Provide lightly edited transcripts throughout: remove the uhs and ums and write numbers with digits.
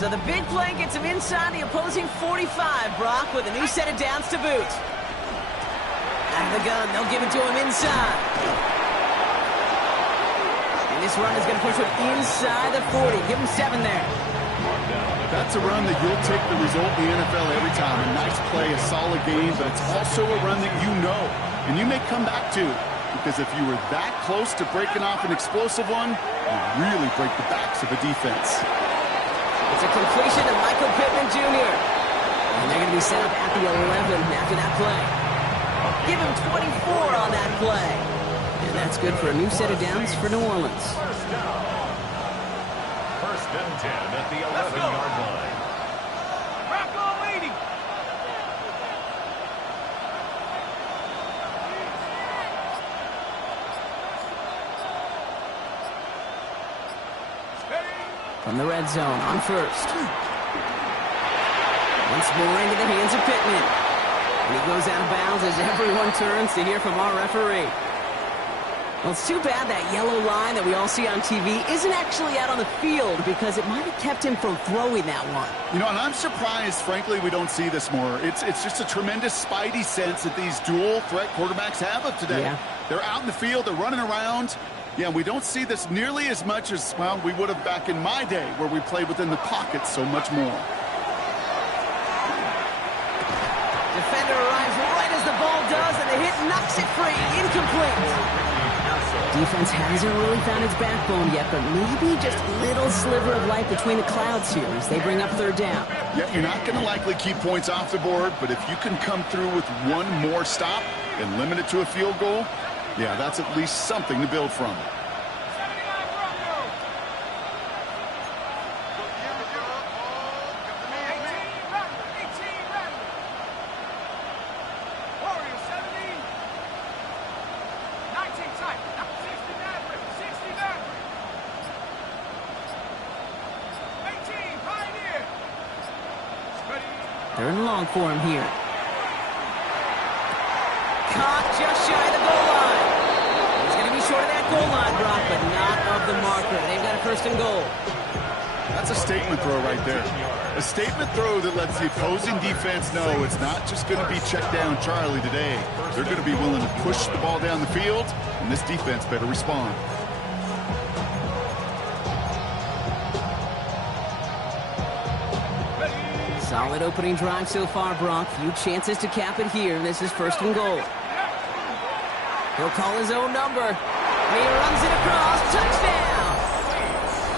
So the big play gets him inside the opposing 45, Brock, with a new set of downs to boot. Out of the gun, they'll give it to him inside. And this run is going to push him inside the 40. Give him 7 there. That's a run that you'll take the result in the NFL every time. A nice play, a solid game, but it's also a run that you know, and you may come back to. Because if you were that close to breaking off an explosive one, you really break the backs of a defense. It's a completion to Michael Pittman Jr. And they're going to be set up at the 11 after that play. Give him 24 on that play. And that's good for a new set of downs for New Orleans. First and 10 at the 11-yard line. Rocco leading. From the red zone on first. Once more into the hands of Pittman. And he goes out of bounds as everyone turns to hear from our referee. Well, it's too bad that yellow line that we all see on TV isn't actually out on the field because it might have kept him from throwing that one. You know, and I'm surprised, frankly, we don't see this more. It's just a tremendous spidey sense that these dual threat quarterbacks have of today. Yeah. They're out in the field, they're running around. Yeah, we don't see this nearly as much as, well, we would have back in my day where we played within the pocket so much more. Defender arrives right as the ball does, and the hit knocks it free. Incomplete. Defense hasn't really found its backbone yet, but maybe just a little sliver of light between the clouds here as they bring up third down. Yeah, you're not going to likely keep points off the board, but if you can come through with one more stop and limit it to a field goal, yeah, that's at least something to build from. They're in long for him here. Caught just shy of the goal line. He's going to be short of that goal line, Brock, but not of the marker. They've got a first and goal. That's a statement throw right there. A statement throw that lets the opposing defense know it's not just going to be check down Charlie today. They're going to be willing to push the ball down the field, and this defense better respond. Solid opening drive so far, Brock. Few chances to cap it here. This is first and goal. He'll call his own number. He runs it across. Touchdown!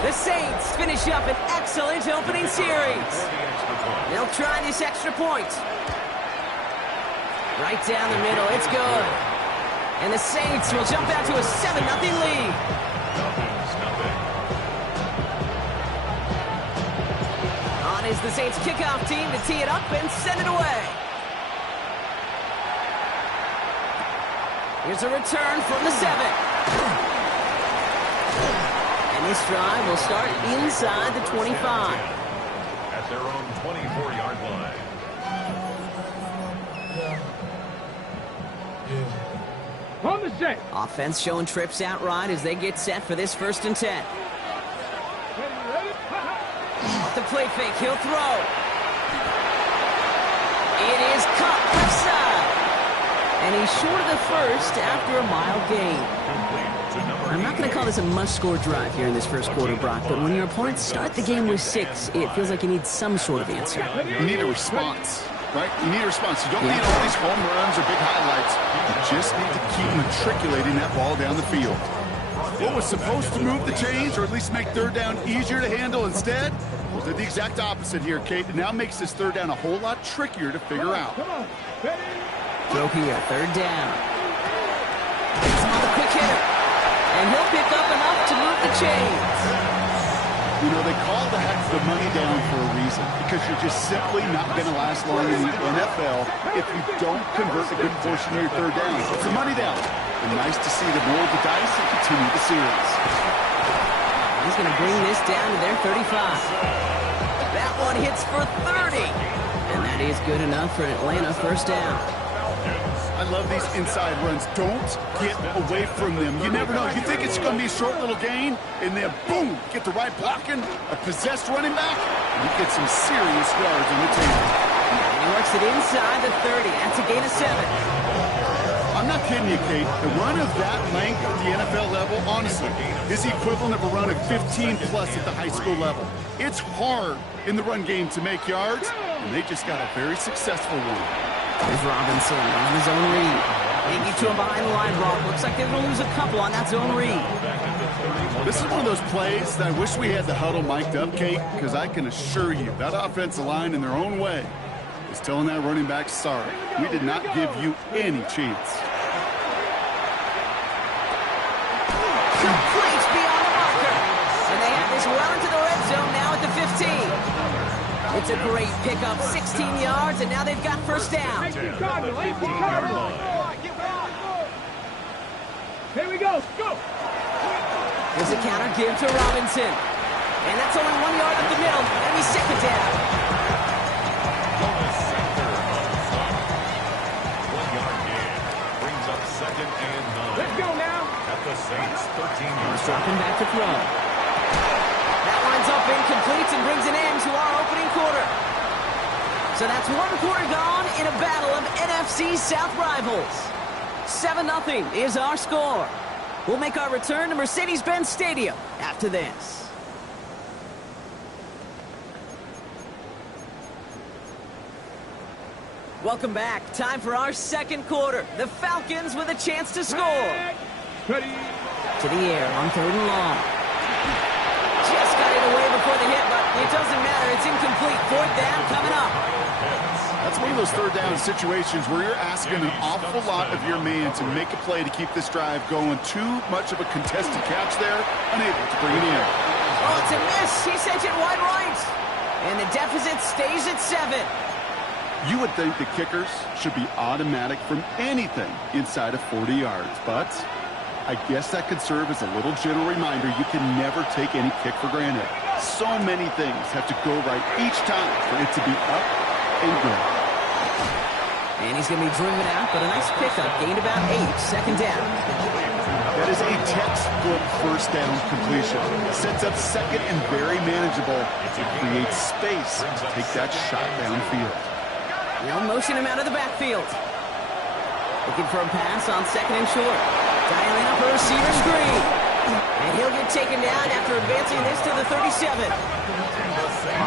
The Saints finish up an excellent opening series. They'll try this extra point. Right down the middle. It's good. And the Saints will jump out to a 7-0 lead. Is the Saints kickoff team to tee it up and send it away. Here's a return from the 7. And this drive will start inside the 25. At their own 24-yard line. On the set. Offense showing trips out right as they get set for this first and 10. The play fake, he'll throw. It is caught left side. And he's short of the first after a mild gain. I'm not going to call this a must-score drive here in this first quarter, Brock, but when your opponents start the game with 6, it feels like you need some sort of answer. You need a response, right? You need a response. You don't need all these home runs or big highlights. You just need to keep matriculating that ball down the field. What was supposed to move the chains, or at least make third down easier to handle instead, did the exact opposite here, Kate. It now makes this third down a whole lot trickier to figure out. Throw here, third down. He's on the quick hitter. And he'll pick up enough to move the chains. You know, they call the heck the money down for a reason, because you're just simply not going to last long in the NFL if you don't convert a good portion of your third downs. It's the money down. And nice to see them roll the dice and continue the series. He's going to bring this down to their 35. That one hits for 30. And that is good enough for Atlanta first down. I love these inside runs. Don't get away from them. You never know. You think it's going to be a short little gain, and then boom, get the right blocking, a possessed running back, and you get some serious yards on the table. He works it inside the 30. That's a gain of 7. I'm not kidding you, Kate. The run of that length at the NFL level, honestly, is the equivalent of a run of 15-plus at the high school level. It's hard in the run game to make yards, and they just got a very successful one. Here's Robinson on his own read. Iggy to him behind the line, Brock. Looks like they're going to lose a couple on that zone read. This is one of those plays that I wish we had the huddle mic'd up, Kate, because I can assure you that offensive line in their own way is telling that running back, sorry, we did not give you any chance. Complete beyond the marker. And they have this well into the red zone now at the 15. It's a great pickup, 16 yards, and now they've got first down. Here we go. Go. There's a counter give to Robinson. And that's only 1 yard up the middle, and he's second down. 1 yard gain. Brings up 2nd and 9. Let's go now. At the Saints, 13-yard He's dropping back to throw. That lines up incomplete and brings an end to our opening quarter. So that's 1 quarter gone in a battle of NFC South rivals. 7-0 is our score. We'll make our return to Mercedes-Benz Stadium after this. Welcome back. Time for our second quarter. The Falcons with a chance to score. Ready. To the air on 3rd and long. Just got it away before the hit, but it doesn't matter. It's incomplete. 4th down coming up. That's one of those 3rd down situations where you're asking an awful lot of your man to make a play to keep this drive going. Too much of a contested catch there, unable to bring it in. Oh, it's a miss. He sent it wide right. And the deficit stays at 7. You would think the kickers should be automatic from anything inside of 40 yards, but I guess that could serve as a little gentle reminder you can never take any kick for granted. So many things have to go right each time for it to be up and good. And he's going to be driven out, but a nice pickup. Gained about 8, 2nd down. That is a textbook first down completion. Sets up 2nd and very manageable. It creates space to take that shot downfield. They'll motion him out of the backfield. Looking for a pass on 2nd and short. Dialing up a receiver screen. And he'll get taken down after advancing this to the 37.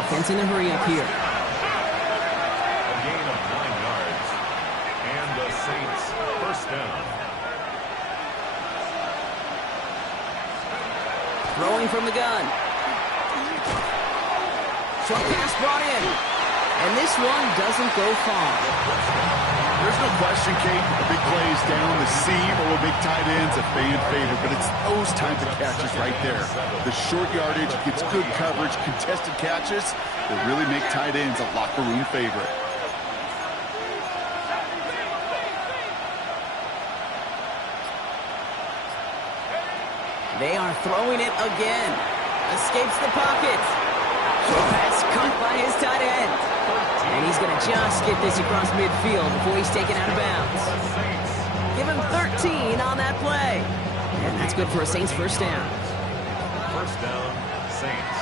Offense in the hurry up here. A gain of 9 yards. And the Saints, first down. Throwing from the gun. Short pass brought in. And this one doesn't go far. There's no question, Kate, the big plays down the seam or big tight ends a fan favorite, but it's those types of catches right there. The short yardage gets good coverage, contested catches that really make tight ends a locker room favorite. They are throwing it again. Escapes the pocket. Short pass caught by his tight end. And he's going to just get this across midfield before he's taken out of bounds. Give him 13 on that play. And that's good for a Saints first down. First down, Saints.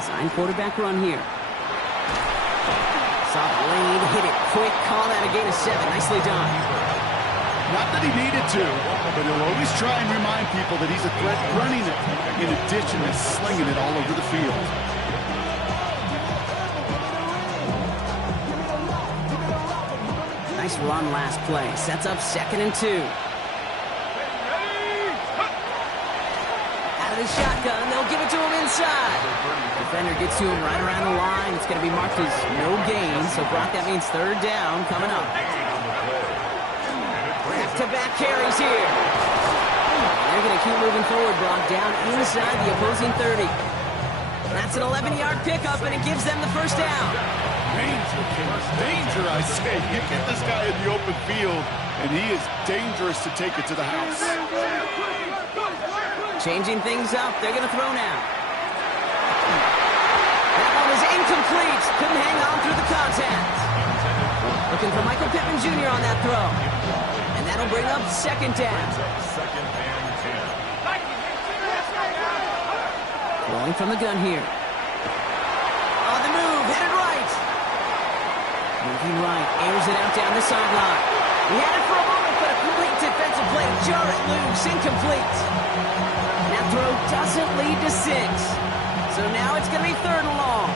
Design quarterback run here. Saw the lane, hit it quick, call that a gain of 7. Nicely done. Not that he needed to, but he'll always try and remind people that he's a threat running it, in addition to slinging it all over the field. Nice run last play. Sets up 2nd and 2. Out of the shotgun, they'll give it to him inside. Defender gets to him right around the line. It's going to be marked as no gain, so Brock, that means 3rd down coming up. Back-to-back carries here. They're going to keep moving forward, Brock, down inside the opposing 30. That's an 11-yard pickup, and it gives them the first down. Danger, danger, I say. You get this guy in the open field, and he is dangerous to take it to the house. Changing things up. They're going to throw now. That one is is incomplete. Couldn't hang on through the contact. Looking for Michael Pittman Jr. on that throw. And that'll bring up second down. Second and 10. Throwing from the gun here. On the move, headed right. Moving right, airs it out down the sideline. He had it for a moment, but a complete defensive play to jar it loose, incomplete. And that throw doesn't lead to 6. So now it's going to be 3rd and long.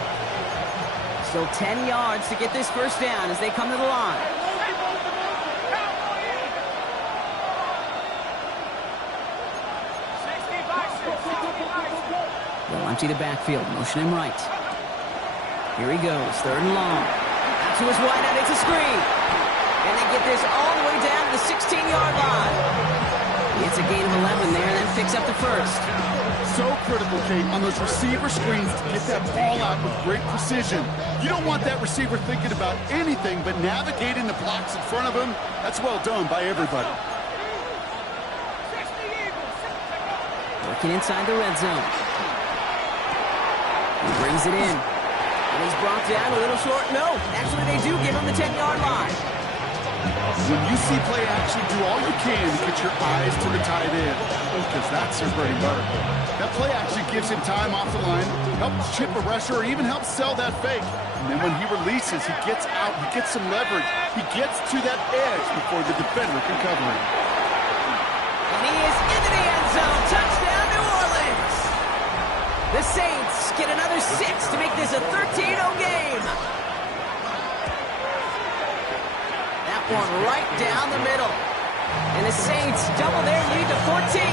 Still 10 yards to get this first down as they come to the line. They'll empty the backfield, motion him right. Here he goes, 3rd and long. Out to his wideout, it's a screen. And they get this all the way down to the 16-yard line. It's a gain of 11 there, and then picks up the first. So critical, Kate, on those receiver screens to get that ball out with great precision. You don't want that receiver thinking about anything but navigating the blocks in front of him. That's well done by everybody. Working inside the red zone. He brings it in. And he's brought down a little short. No, actually they do give him the 10-yard line. When you see play action, do all you can to get your eyes to the tight end, because that's their bread and butter. That play action gives him time off the line, helps chip a rusher, or even helps sell that fake. And then when he releases, he gets out, he gets some leverage. He gets to that edge before the defender can cover him. And he is into the end zone. Touchdown, New Orleans. The Saints get another 6 to make this a 13-0 game. That one right down the middle. And the Saints double their lead to 14.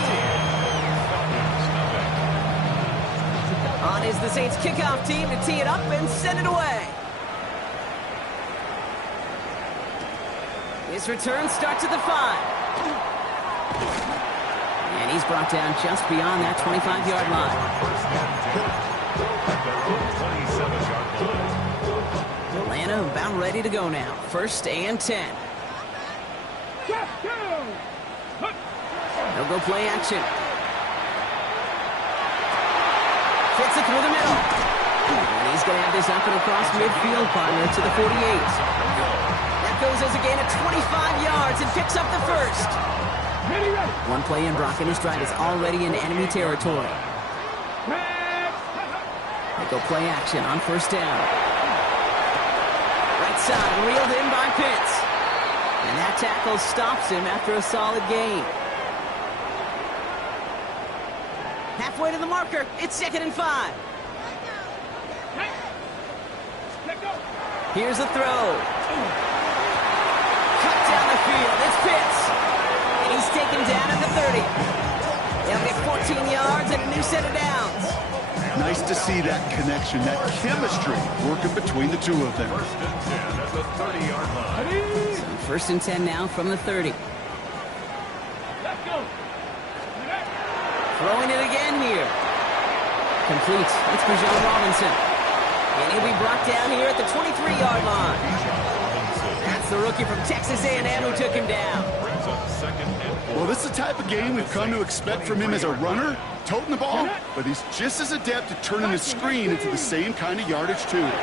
On is the Saints kickoff team to tee it up and send it away. His return starts at the 5. And he's brought down just beyond that 25-yard line. Atlanta about ready to go now. 1st and 10. They'll go play action. Fits it through the middle. And he's going to have this up and across midfield, partner, to the 48. That goes as a gain of 25 yards and picks up the first. One play in, Brock, and his drive is already in enemy territory. They go play action on 1st down. Right side, reeled in by Pitts. And that tackle stops him after a solid gain. Halfway to the marker, it's 2nd and 5. Here's a throw. Cut down the field, it's Pitts. And he's taken down at the 30. They'll get 14 yards and a new set of downs. Nice to see that connection, that chemistry working between the two of them. 1st and 10 now from the 30. Throwing it again here. Complete. It's for John Robinson. And he'll be brought down here at the 23-yard line. That's the rookie from Texas A&M who took him down. Well, this is the type of game we've come to expect from him as a runner, toting the ball, but he's just as adept at turning his screen into the same kind of yardage, too. Looks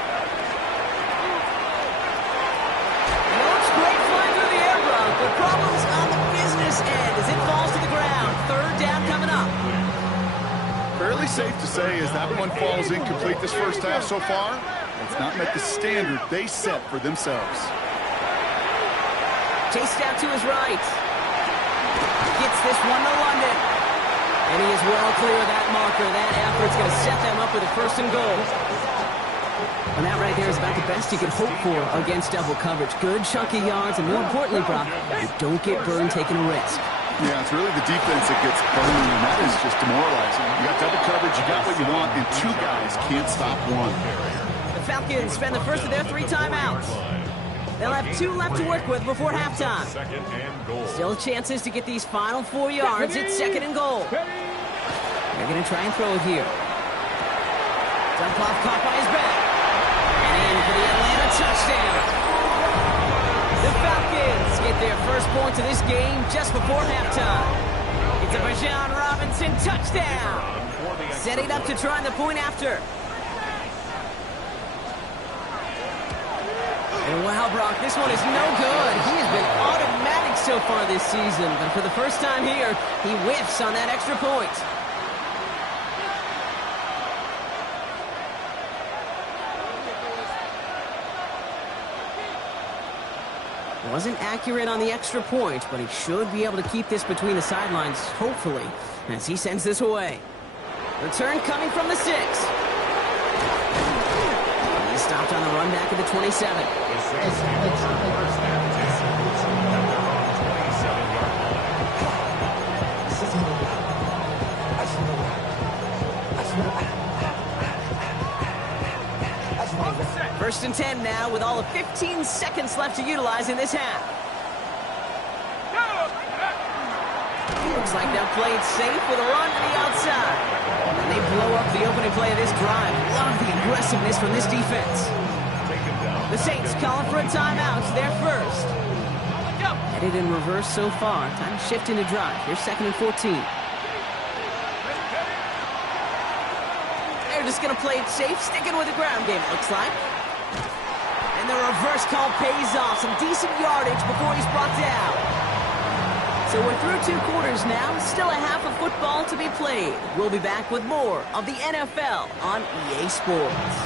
great flying through the air, Brock, but problems on the business end as it falls to the ground. 3rd down coming up. Fairly safe to say as that one falls incomplete this first half so far, it's not met the standard they set for themselves. Chased out to his right. Gets this one to London. And he is well clear of that marker. That effort's going to set them up with a 1st and goal. And that right there is about the best you can hope for against double coverage. Good chunky yards, and more importantly, Brock, you don't get burned taking a risk. Yeah, it's really the defense that gets burned, and that is just demoralizing. You got double coverage, you got what you want, and 2 guys can't stop one. The Falcons spend the first of their 3 timeouts. They'll have 2 left to work with before halftime. Still chances to get these final 4 yards. It's 2nd and goal. They're going to try and throw it here. Dump off caught by his back. And in for the Atlanta touchdown. The Falcons get their first points of this game just before halftime. It's a Bijan Robinson touchdown. Setting up to try the point after. And wow, Brock, this one is no good. He has been automatic so far this season, but for the first time here, he whiffs on that extra point. Wasn't accurate on the extra point, but he should be able to keep this between the sidelines, hopefully, as he sends this away. Return coming from the 6. He stopped on the run back at the 27. First and 10 now with all of 15 seconds left to utilize in this half. Looks like they'll play it safe with a run to the outside. And they blow up the opening play of this drive. Love the aggressiveness from this defense. The Saints calling for a timeout. They're first. Headed in reverse so far. Time to shift into drive. Here's 2nd and 14. They're just going to play it safe, sticking with the ground game, it looks like. And the reverse call pays off. Some decent yardage before he's brought down. So we're through 2 quarters now. Still a half of football to be played. We'll be back with more of the NFL on EA Sports.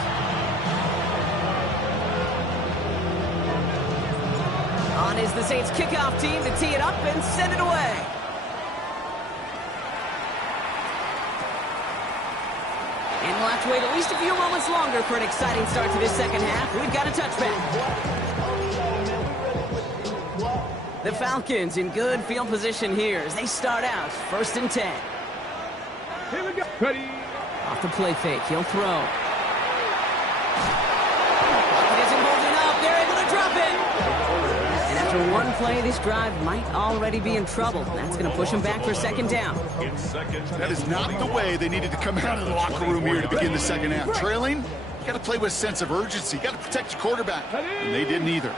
On is the Saints kickoff team to tee it up and send it away. And we'll have to wait at least a few moments longer for an exciting start to this second half. We've got a touchback. The Falcons in good field position here as they start out 1st and 10. Here we go. Ready. Off the play fake, he'll throw. It isn't holding up. They're able to drop it. And after one play, this drive might already be in trouble. That's going to push him back for 2nd down. That is not the way they needed to come out of the locker room here to begin the second half. Trailing, you got to play with a sense of urgency. You got to protect your quarterback. And they didn't either.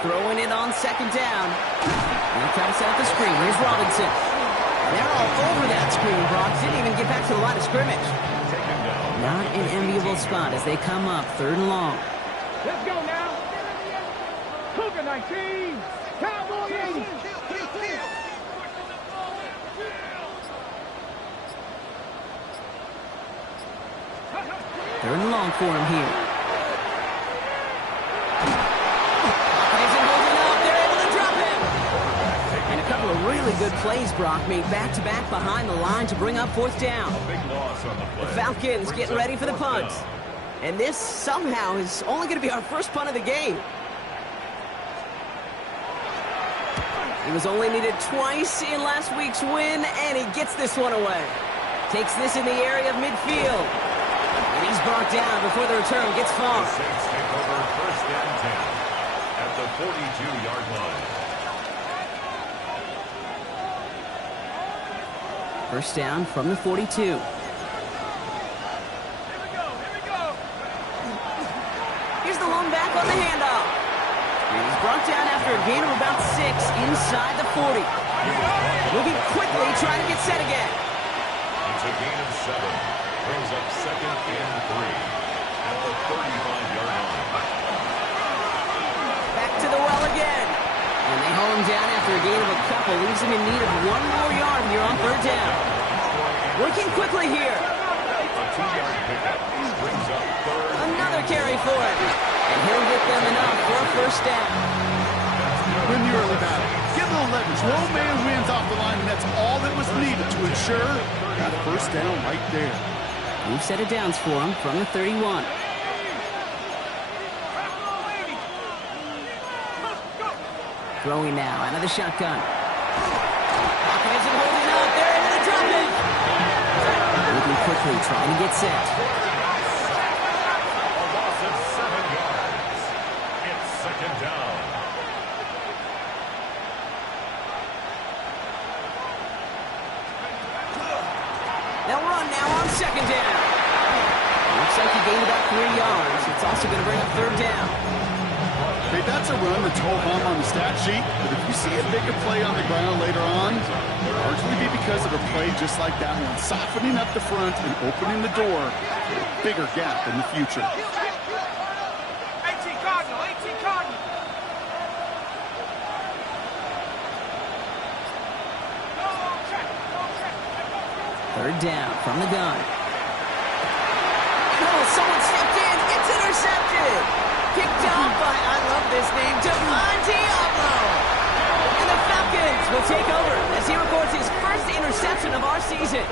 Throwing it on 2nd down. They'll try to set up the screen. Here's Robinson. They're all over that screen, Brock. Didn't even get back to the line of scrimmage. Not an enviable spot as they come up 3rd and long. Let's go now. Cougar 19. Cowboy 80. 3rd and long for him here. Really good plays, Brock, made back-to-back behind the line to bring up 4th down. The Falcons getting ready for the punt. And this somehow is only going to be our first punt of the game. He was only needed twice in last week's win, and he gets this one away. Takes this in the area of midfield. And he's brought down before the return gets far. The Saints take over 1st and 10 at the 42-yard line. 1st down from the 42. Here we go. Here's the lone back on the handoff. And he's brought down after a gain of about 6 inside the 40. Moving quickly, trying to get set again. It's a gain of 7. Brings up 2nd and 3 at the 35-yard line. Back to the well again. And they hold him down after a gain of a couple. Leaves him in need of 1 more yard here on 3rd down. Working quickly here. A 2-yard pickup brings up 3rd. Another carry for him. And he'll get them enough for a 1st down. Win the early battle. Get a little leverage. One man wins off the line, and that's all that was needed to ensure that 1st down right there. New set of downs for him from the 31. Throwing now out of the shotgun. Pocket isn't holding up. They're able to drop it. Moving quickly, trying to get set. A loss of 7 yards. It's 2nd down. They'll run now on 2nd down. Looks like he gained about 3 yards. It's also going to bring up 3rd down. Okay, that's a run that's ho hum on the stat sheet, but if you see a bigger play on the ground later on, it'll largely be because of a play just like that one, softening up the front and opening the door for a bigger gap in the future. 18 Cardinal, 18. Third down from the gun. Oh, someone stepped in. It's intercepted. Picked up by, I love this name, Diablo. And the Falcons will take over as he records his first interception of our season.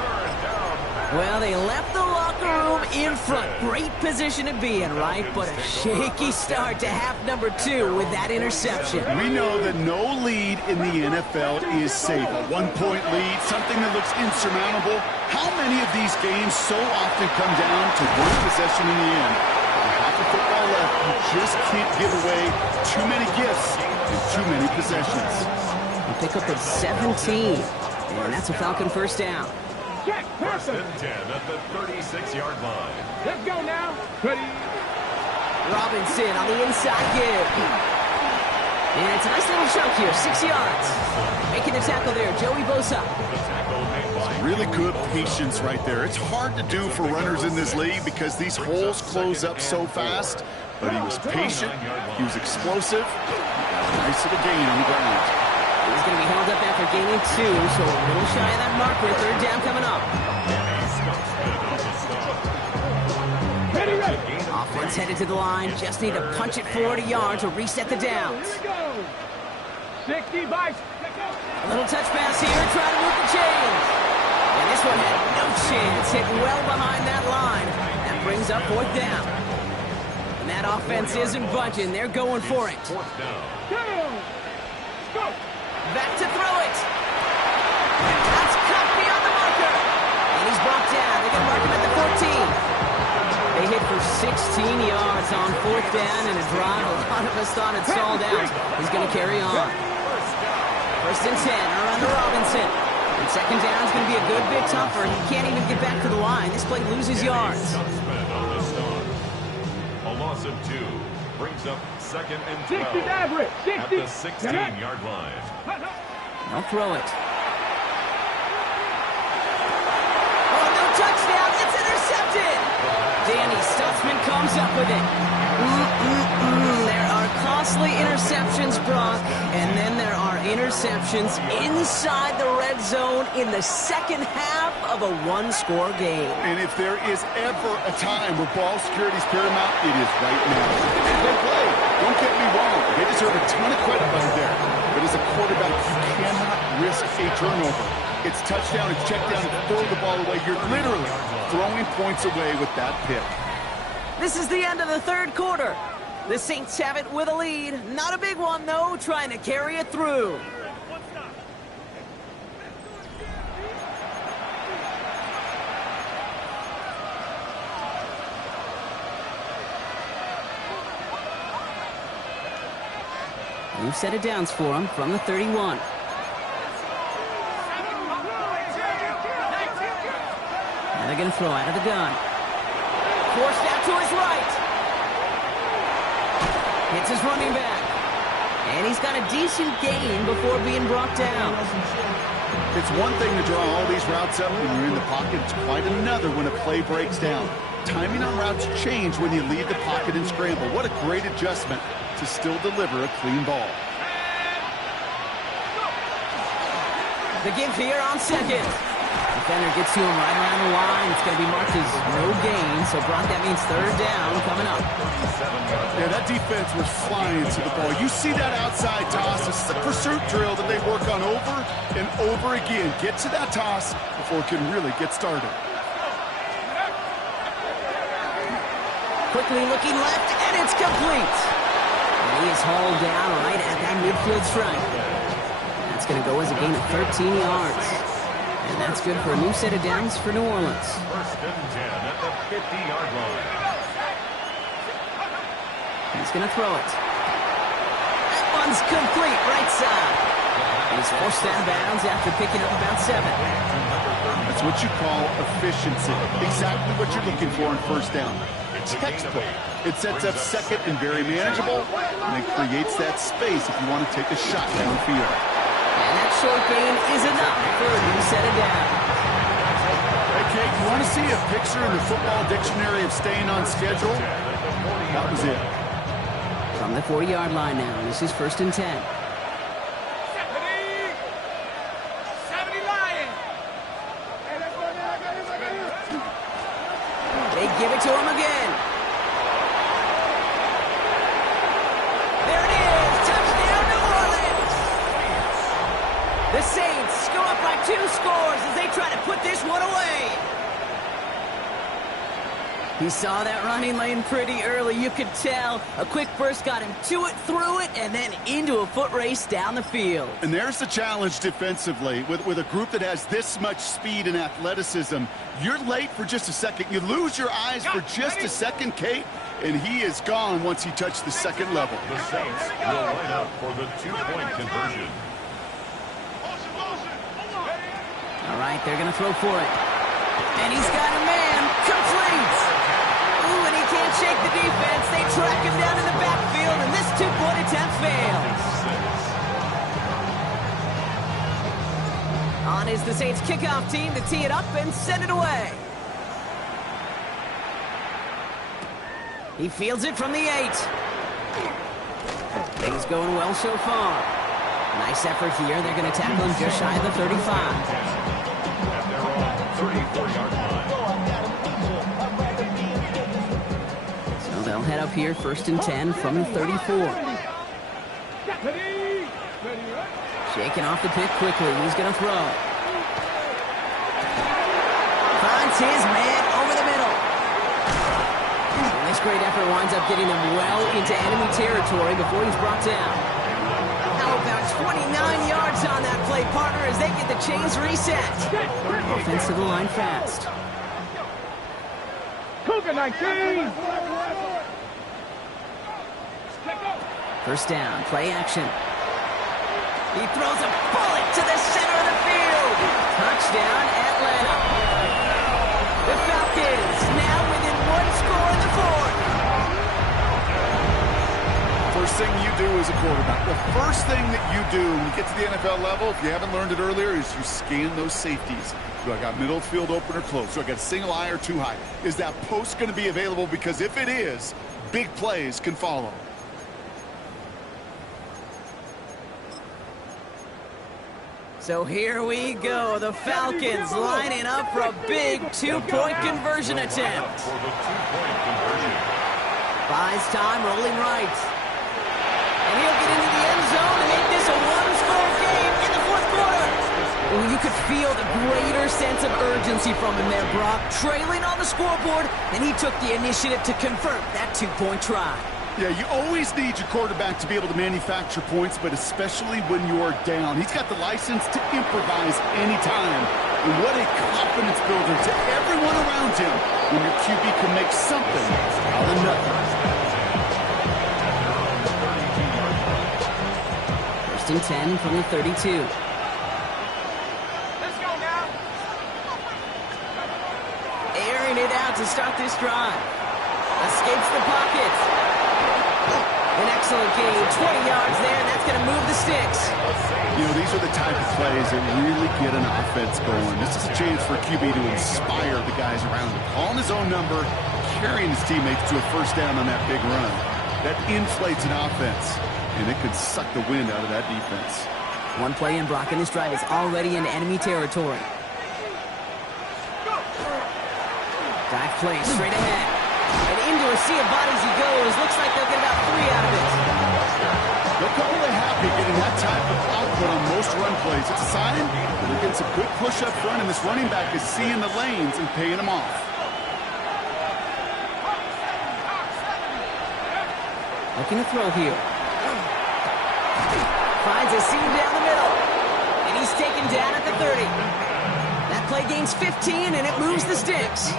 Well, they left the locker room in front. Great position to be in, right? But a shaky start to half number 2 with that interception. We know that no lead in the NFL is safe. A one-point lead, something that looks insurmountable. How many of these games so often come down to one possession in the end? With half the football left, you just can't give away too many gifts and too many possessions. A pickup of 17, and that's a Falcon first down. Check, First and 10 at the 36-yard line. Let's go now. Ready. Robinson on the inside give. And it's a nice little chunk here, 6 yards. Making the tackle there, Joey Bosa. The tackle made by Really good patience right there. It's hard to do for runners in this league because these holes close up so fast. But he was patient, he was explosive, nice little gain on the ground. He's going to be held up after gaining 2, so a little shy of that marker. Third down coming up. Ready, ready. Offense headed to the line. Just need to punch it forward a yard to reset the downs. Here we go. 60 by. A little touch pass here, trying to move the chains. And this one had no chance, hit well behind that line. That brings up fourth down. And that offense isn't budging. They're going for it. fourth down. Down. Go. Back to throw it. That's cut beyond the marker. And he's brought down. They're going to mark him at the 14. They hit for 16 yards on fourth down in a drive. A lot of us thought it stalled out. He's going to carry on. First and 10 around to Robinson. And second down is going to be a good bit tougher. He can't even get back to the line. This play loses yards. Suspend on the start. A loss of 2 brings up second and 12 60 average. 60. at the 16-yard line. They'll throw it. Oh, no touchdown. It's intercepted. Danny Stutzman comes up with it. There are costly interceptions, Brock, and then there are interceptions inside the red zone in the second half of a one-score game. And if there is ever a time where ball security is paramount, it is right now. And they play. Don't get me wrong. They deserve a ton of credit right there. But as a quarterback, you cannot risk a turnover. It's touchdown, it's check down, and throw the ball away. You're literally throwing points away with that pick. This is the end of the third quarter. The Saints have it with a lead. Not a big one, though, trying to carry it through. New set of downs for him from the 31. And they're going to throw out of the gun. Forced out to his right. Hits his running back. And he's got a decent gain before being brought down. It's one thing to draw all these routes up when you're in the pocket. It's quite another when a play breaks down. Timing on routes change when you leave the pocket and scramble. What a great adjustment to still deliver a clean ball. The give here on second. Defender gets to him right around the line. It's going to be marked as no gain. So, Brock, that means third down coming up. Yeah, that defense was flying to the ball. You see that outside toss. This is a pursuit drill that they work on over and over again. Get to that toss before it can really get started. Quickly looking left, and it's complete. And he is hauled down right at that midfield stripe. That's going to go as a gain of 13 yards. And that's good for a new set of downs for New Orleans. First and 10 at the 50-yard line. He's going to throw it. That one's complete, right side. And he's forced out of bounds after picking up about 7. That's what you call efficiency. Exactly what you're looking for in first down. Textbook. It sets up second and very manageable, and it creates that space if you want to take a shot downfield. And that short gain is enough for a new set of downs. Hey, Kate, you want to see a picture in the football dictionary of staying on schedule? That was it. From the 40-yard line now, this is first and 10. 70 Lions. Hey, let's go now. give it to him again. There it is. Touchdown, New Orleans. The Saints go up by 2 scores as they try to put this one away. He saw that running lane pretty early. You could tell. A quick burst got him to it, through it, and then into a foot race down the field. And there's the challenge defensively. With a group that has this much speed and athleticism, you're late for just a second. You lose your eyes for just a second, Kate, and he is gone once he touched the second level. The Saints will line up for the 2-point conversion. All right, they're going to throw for it. And he's got a man. Complete. Ooh, and he can't shake the defense. They track him down in the backfield, and this 2-point attempt fails. On is the Saints kickoff team to tee it up and send it away. He fields it from the 8. Things going well so far. Nice effort here. They're going to tackle him just shy of the 35. 34-yard line. So they'll head up here, 1st and 10 from the 34. Shaking off the pick quickly. He's going to throw. Finds his man over the middle. And this great effort winds up getting them well into enemy territory before he's brought down. How about 29 yards on that play, partner, as they get the chains reset. Offense to the line fast. Cougar 19. 1st down, play action. He throws a bullet to the center of the field. Touchdown, Atlanta. The Falcons now within 1 score in the 4th. First thing you do as a quarterback, the first thing that you do when you get to the NFL level, if you haven't learned it earlier, is you scan those safeties. Do I got middle field open or close? Do I got single high or too high? Is that post going to be available? Because if it is, big plays can follow. So here we go. The Falcons lining up for a big 2-point conversion attempt. For the 2-point conversion. Buys time, rolling right. And he'll get into the end zone and make this a 1-score game in the 4th quarter. Well, you could feel the greater sense of urgency from him there, Brock. Trailing on the scoreboard, and he took the initiative to convert that 2-point try. Yeah, you always need your quarterback to be able to manufacture points, but especially when you're down. He's got the license to improvise anytime. And what a confidence builder to everyone around him when your QB can make something out of nothing. 1st and 10 from the 32. Let's go now. Airing it out to start this drive. Escapes the pocket. An excellent gain, 20 yards there, and that's going to move the sticks. You know, these are the type of plays that really get an offense going. This is a chance for a QB to inspire the guys around him. Calling his own number, carrying his teammates to a 1st down on that big run. That inflates an offense, and it could suck the wind out of that defense. One play in, Brock, and this drive is already in enemy territory. Dive play straight ahead. And into a sea of bodies he goes. Looks like they'll get about 3 out of it. They're probably happy getting that type of output on most run plays. It's a sign that they're getting some good push up front, and this running back is seeing the lanes and paying them off. Looking to throw here. Finds a seam down the middle. And he's taken down at the 30. That play gains 15, and it moves the sticks.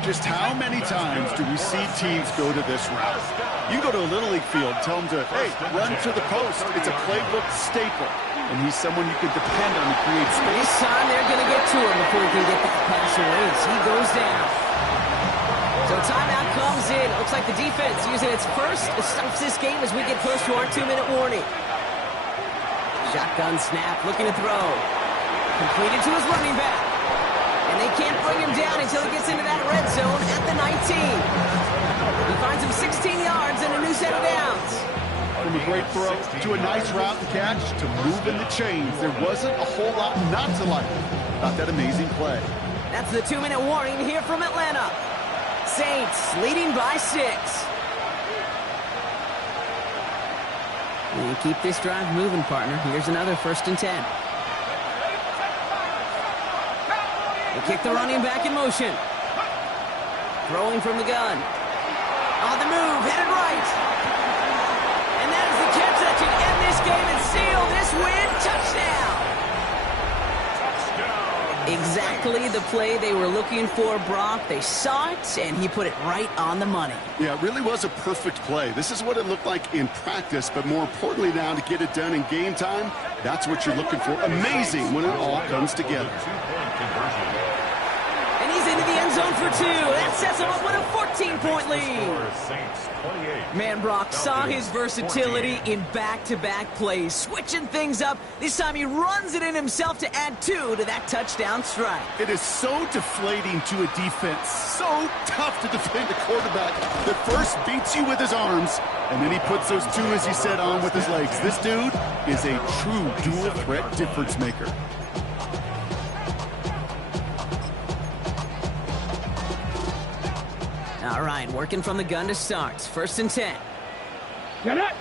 Just how many times do we see teams go to this route? You go to a Little League field, tell them to, hey, run to the post. It's a playbook staple. And he's someone you can depend on to create space. This time they're going to get to him before he can get that pass away as he goes down. So timeout comes in. Looks like the defense using its first to stop this game as we get close to our 2-minute warning. Shotgun snap, looking to throw. Completed to his running back. And they can't bring him down until he gets into that red zone at the 19. He finds him 16 yards and a new set of downs. From a great throw to a nice route and catch to moving the chains, there wasn't a whole lot not to like about that amazing play. That's the 2-minute warning here from Atlanta. Saints leading by 6. And keep this drive moving, partner. Here's another 1st and 10. They kick the running back in motion. Throwing from the gun. On the move, headed right. And that is the catch that should end this game and seal this win. Touchdown! Exactly the play they were looking for, Brock. They saw it, and he put it right on the money. Yeah, it really was a perfect play. This is what it looked like in practice, but more importantly now to get it done in game time, that's what you're looking for. Amazing when it all comes together. And he's into the end zone for 2. That sets him up with a 14-point lead. Man, Brock saw his versatility in back-to-back plays, switching things up. This time he runs it in himself to add 2 to that touchdown strike. It is so deflating to a defense, so tough to defend a quarterback that first beats you with his arms, and then he puts those 2, as he said, on with his legs. This dude is a true dual-threat difference maker. All right, working from the gun to start. 1st and 10. Get it.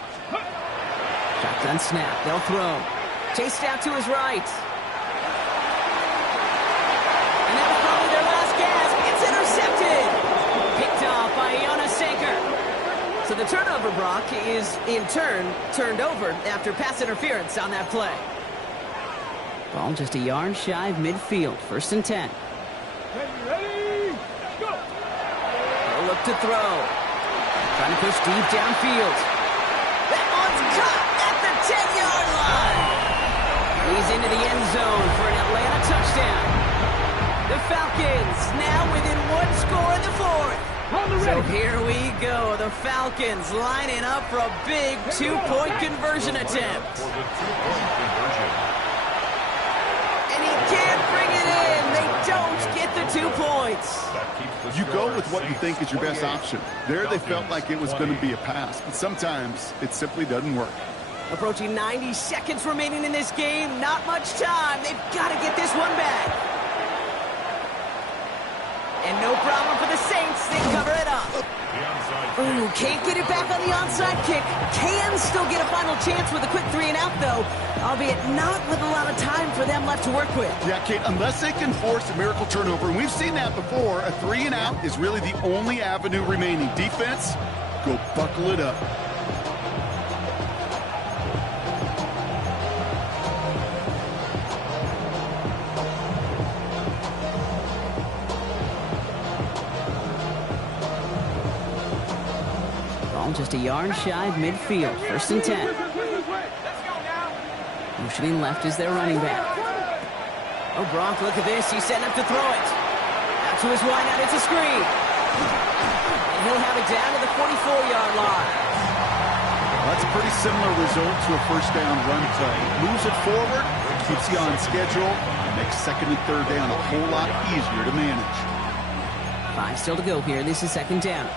Shotgun snap. They'll throw. Chased out to his right. And that was probably their last gasp. It's intercepted. Picked off by Iona Sanker. So the turnover, Brock, is in turn turned over after pass interference on that play. Ball just a yard shy of midfield. 1st and 10. Ready, go. Look to throw. Trying to push deep downfield. That one's caught at the 10-yard line. He's into the end zone for an Atlanta touchdown. The Falcons now within 1 score in the 4th. So here we go. The Falcons lining up for a big 2-point conversion attempt. And he can't bring it in. They don't get the 2 points. You go with what you think is your best option. There they felt like it was going to be a pass, but sometimes it simply doesn't work. Approaching 90 seconds remaining in this game. Not much time. They've got to get this one back. And no problem for the Saints. They cover it up. Ooh, can't get it back on the onside kick. Can still get a final chance with a quick 3-and-out, though, albeit not with a lot of time for them left to work with. Yeah, Kate, unless they can force a miracle turnover, and we've seen that before, a 3-and-out is really the only avenue remaining. Defense, go buckle it up. Just a yard shy of midfield. 1st and 10. Motioning left is their running back. Oh, Brock, look at this. He's setting up to throw it. Out to his wideout. It's a screen. And he'll have it down to the 44-yard line. That's a pretty similar result to a 1st down run play. Moves it forward, keeps you on schedule, makes 2nd and 3rd down a whole lot easier to manage. 5 still to go here. This is 2nd down.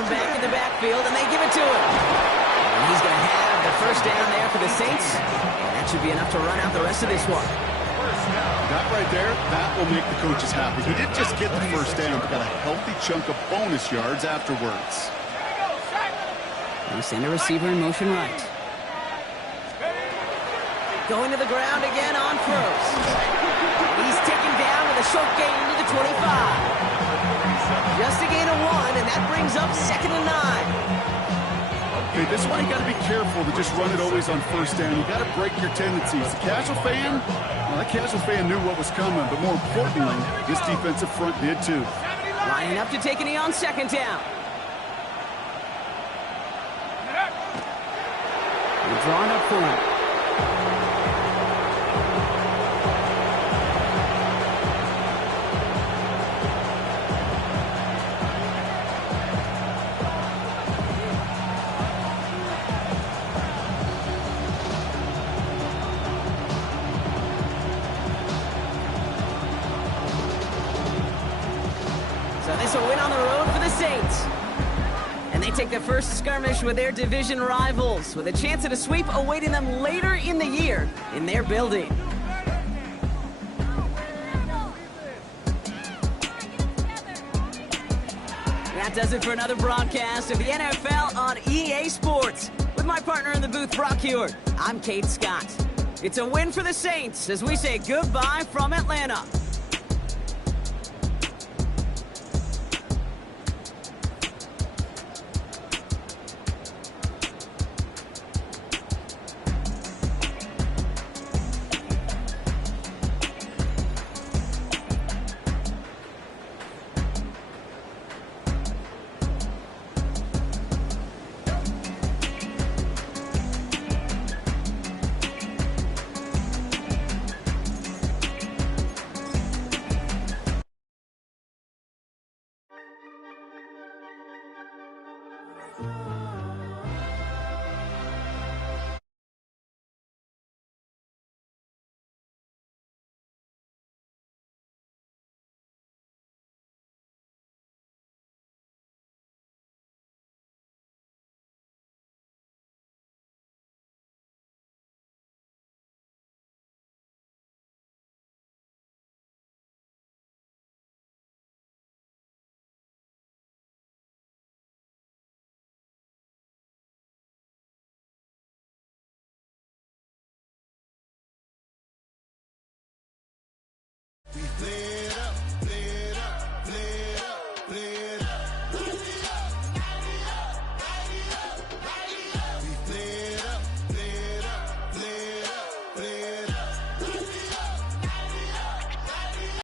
Back in the backfield, and they give it to him. And he's going to have the 1st down there for the Saints. And that should be enough to run out the rest of this one. That right there, that will make the coaches happy. He didn't just get the 1st down, but got a healthy chunk of bonus yards afterwards. They send a receiver in motion right. Going to the ground again on 1st. He's taken down with a short gain to the 25. Just a gain of 1, and that brings up 2nd and 9. Okay, this is why you got to be careful to just run it always on 1st down. You got to break your tendencies. The casual fan, well, that casual fan knew what was coming, but more importantly, this defensive front did too. Lining up to take a knee on 2nd down. We're drawing up for him. This a win on the road for the Saints. And they take the first skirmish with their division rivals, with a chance at a sweep awaiting them later in the year in their building. That does it for another broadcast of the NFL on EA Sports. With my partner in the booth, Brock Hewitt, I'm Kate Scott. It's a win for the Saints as we say goodbye from Atlanta.